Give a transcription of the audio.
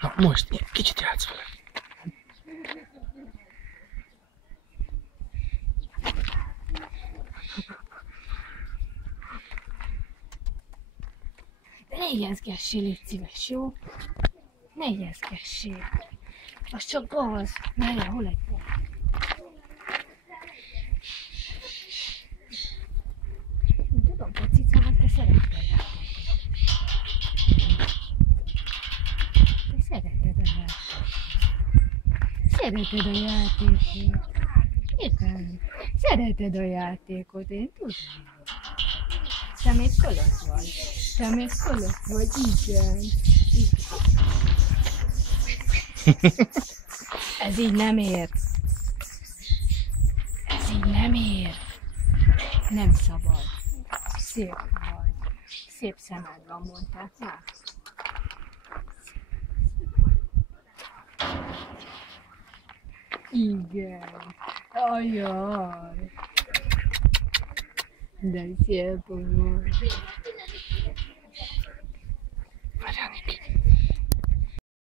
Na, most kicsit játsz vele. De ne ijeszgessél, légy szíves, jó? Ne ijeszgessél. Az csak gaz. Várjál, hol egy pont? Én tudom, hogy cica vagy, te szereted a játékot. Te szereted a játékot. Szereted a játékot. Igen. Szereted a játékot, én tudom. Te még fölött vagy. Te még fölött vagy, igen. Ez így nem ér. Ez így nem ér. Nem szabad. Szép vagy. Szép szemed van, mondták már. Igen. Ajaj. De szép vagy.